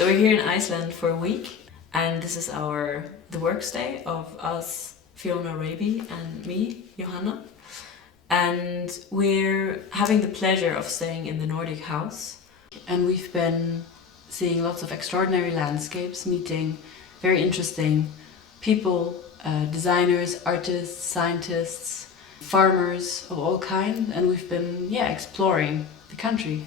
So we're here in Iceland for a week, and this is the work stay of us, Fiona, Raby, and me, Johanna. And we're having the pleasure of staying in the Nordic House. And we've been seeing lots of extraordinary landscapes, meeting very interesting people, designers, artists, scientists, farmers of all kinds, and we've been exploring the country.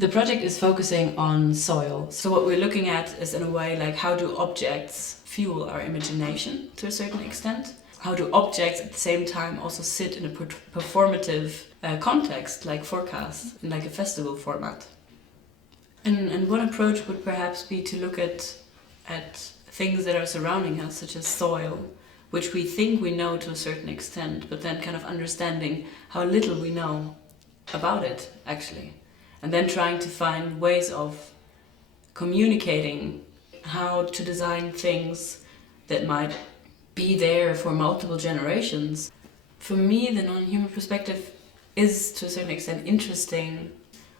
The project is focusing on soil. So what we're looking at is, in a way, like, how do objects fuel our imagination to a certain extent? How do objects at the same time also sit in a performative context, like forecasts, in like a festival format? And one approach would perhaps be to look at things that are surrounding us, such as soil, which we think we know to a certain extent, but then kind of understanding how little we know about it, actually. And then trying to find ways of communicating how to design things that might be there for multiple generations. For me, the non-human perspective is to a certain extent interesting.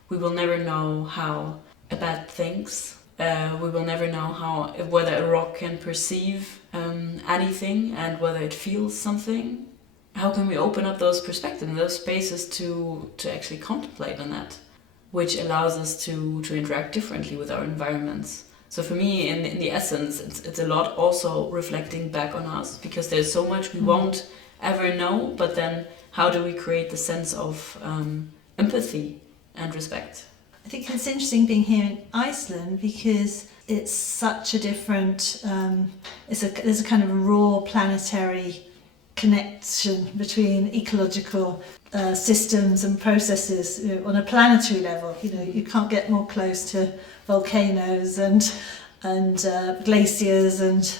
We will never know how a bat thinks. We will never know whether a rock can perceive anything and whether it feels something. How can we open up those perspectives and those spaces to actually contemplate on that, which allows us to interact differently with our environments? So for me, in the essence, it's a lot also reflecting back on us, because there's so much we won't ever know, but then how do we create the sense of empathy and respect? I think it's interesting being here in Iceland because it's such a different, there's a kind of raw planetary connection between ecological systems and processes, on a planetary level. You can't get more close to volcanoes and glaciers, and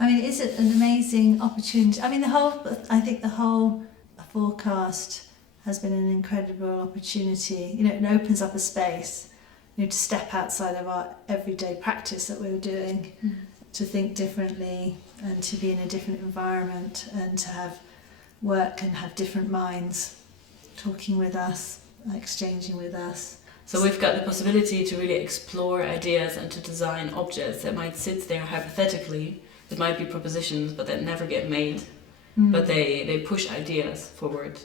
it's an amazing opportunity. I think the whole forecast has been an incredible opportunity. It opens up a space, to step outside of our everyday practice that we were doing, to think differently and to be in a different environment and to have work and have different minds talking with us, exchanging with us. So we've got the possibility to really explore ideas and to design objects that might sit there hypothetically, that might be propositions but that never get made, but they push ideas forward.